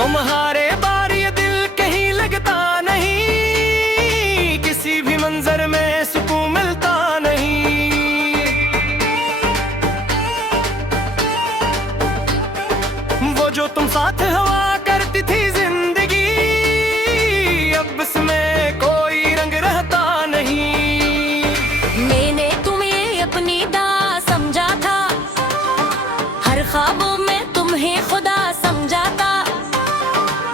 तुम्हारे बार ये दिल कहीं लगता नहीं, किसी भी मंजर में सुकून मिलता नहीं। वो जो तुम साथ हुआ करती थी जिंदगी, अब इसमें कोई रंग रहता नहीं। मैंने तुम्हें अपनी दास समझा था, हर ख्वाबों में तुम्हें खुदा समझा था,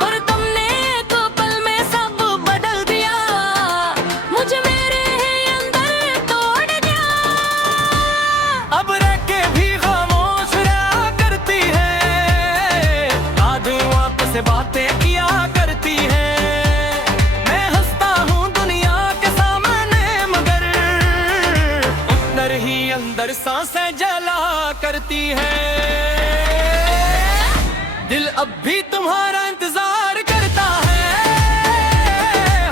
पर तुमने तो पल में सब बदल दिया, मुझे मेरे अंदर तोड़ दिया। अब रह के भी खामोश रहा करती है, आधे वापस से बातें किया करती है। मैं हंसता हूँ दुनिया के सामने, मगर अंदर ही अंदर सांसें जला करती है। दिल अब भी तुम्हारा इंतजार करता है,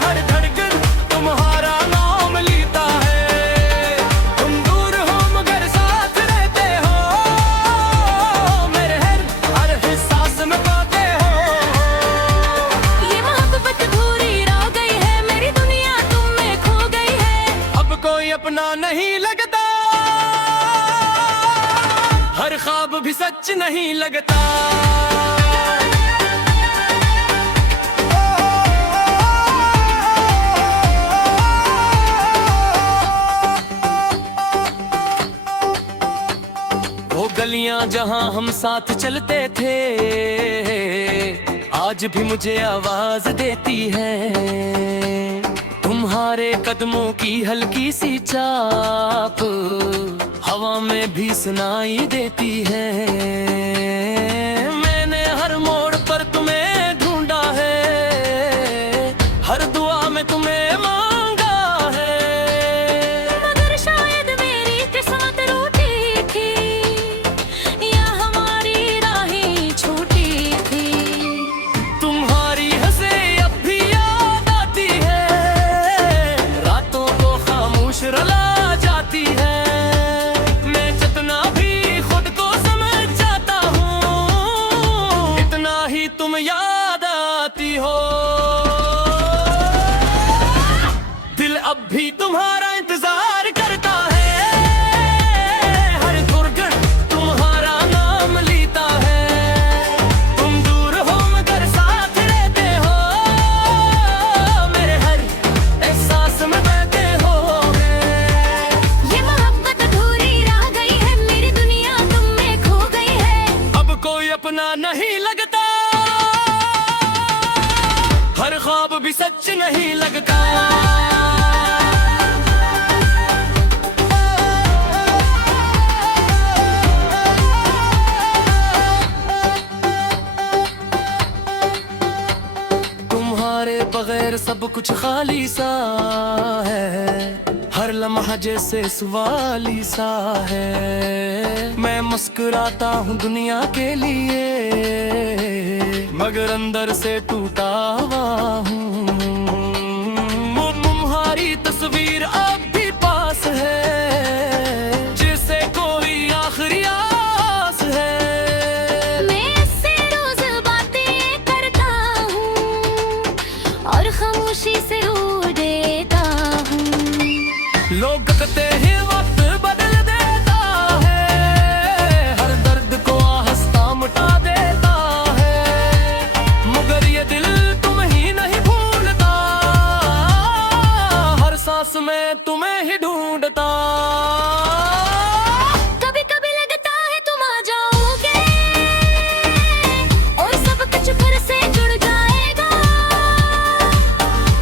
हर धड़कन तुम्हारा नाम लेता है। तुम दूर हो मगर साथ रहते हो, मेरे हर एहसास में पाते हो। ये मोहब्बत अधूरी रह गई है, मेरी दुनिया तुम में खो गई है। अब कोई अपना नहीं लगता, हर ख्वाब भी सच नहीं लगता। वो गलियां जहां हम साथ चलते थे, आज भी मुझे आवाज देती है। तुम्हारे कदमों की हल्की सी चाप हवा में भी सुनाई देती है। मैंने हर मोड़ पर तुम्हें ढूंढा है, हर दुआ में तुम्हें मांगा है। मगर शायद मेरी किस्मत रूठी थी, या हमारी राहें छूटी थी। तुम्हारी हंसे अब भी याद आती है, रातों को खामोश रुला जाती है। मैं जितना भी खुद को समझ जाता हूँ, इतना ही तुम याद आती हो। दिल अब भी तुम्हारा इंतजार करता है, हर धड़कन तुम्हारा नाम लेता है। तुम दूर हो मगर साथ रहते हो, मेरे हर एहसास में बहते हो। ये मोहब्बत अधूरी रह गई है, मेरी दुनिया तुम में खो गई है। अब कोई अपना नहीं लगता, हर ख्वाब भी सच नहीं लगता। तुम्हारे बगैर सब कुछ खाली सा है, हर लम्हा जैसे सवाली सा है। मैं मुस्कुराता हूँ दुनिया के लिए, मगर अंदर से टूटा हुआ हूँ। तुम्हारी तस्वीर अब भी पास है, जिसे कोई आखिरी आस है। मैं इससे रोज बातें करता हूँ, और खामोशी से रो देता हूँ। लोग कहते हैं वक्त बदल देता है, हर दर्द को हंसता मिटा देता है। मगर ये दिल तुम ही नहीं भूलता, हर सांस में तुम्हें ही ढूंढता। कभी कभी लगता है तुम आ जाओगे, और सब कुछ फिर से जुड़ जाएगा,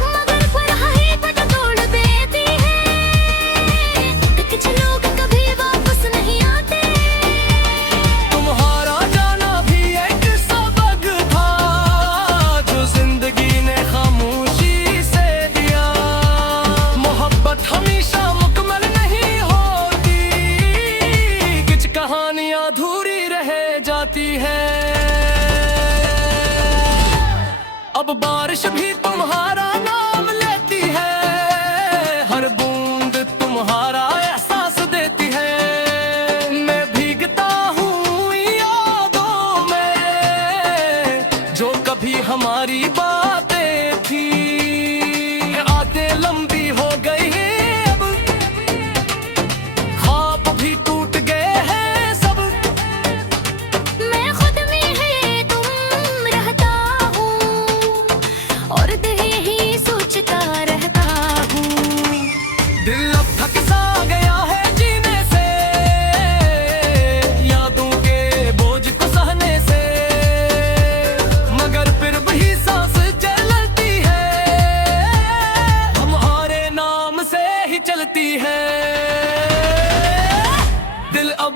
मगर फिर ही पट तोड़ देती है। कुछ लोग कभी वापस नहीं आते। तुम्हारा जाना भी एक सबक था, जो जिंदगी ने खामोशी से दिया। मोहब्बत हमेशा मुकम्मल नहीं होती, कुछ कहानियां अधूरी रह जाती है। अब बारिश भी तुम्हारा नाम लेती है, हर बूंद तुम्हारा एहसास देती है। मैं भीगता हूँ यादों में, जो कभी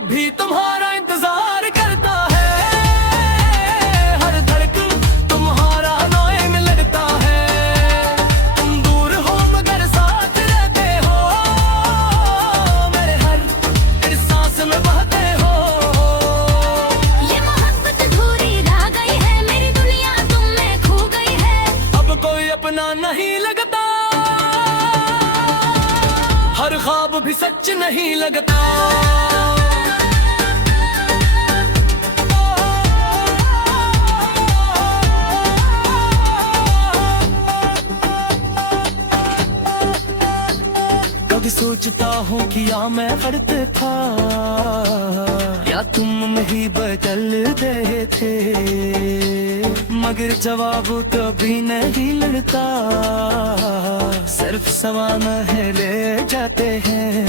भी तुम्हारा इंतजार करता है। हर धड़कन तुम्हारा नोए में लगता है। तुम दूर हो मगर साथ रहते हो, मेरे हर सांस में बहते हो। ये मोहब्बत अधूरी रह गई है, मेरी दुनिया तुम में खो गई है। अब कोई अपना नहीं लगता, हर ख्वाब भी सच नहीं लगता। कभी सोचता हूँ कि या मैं फर्क था, या तुम ही बदलते थे, मगर जवाब कभी नहीं मिलता। सिर्फ सवाल है ले जाते हैं।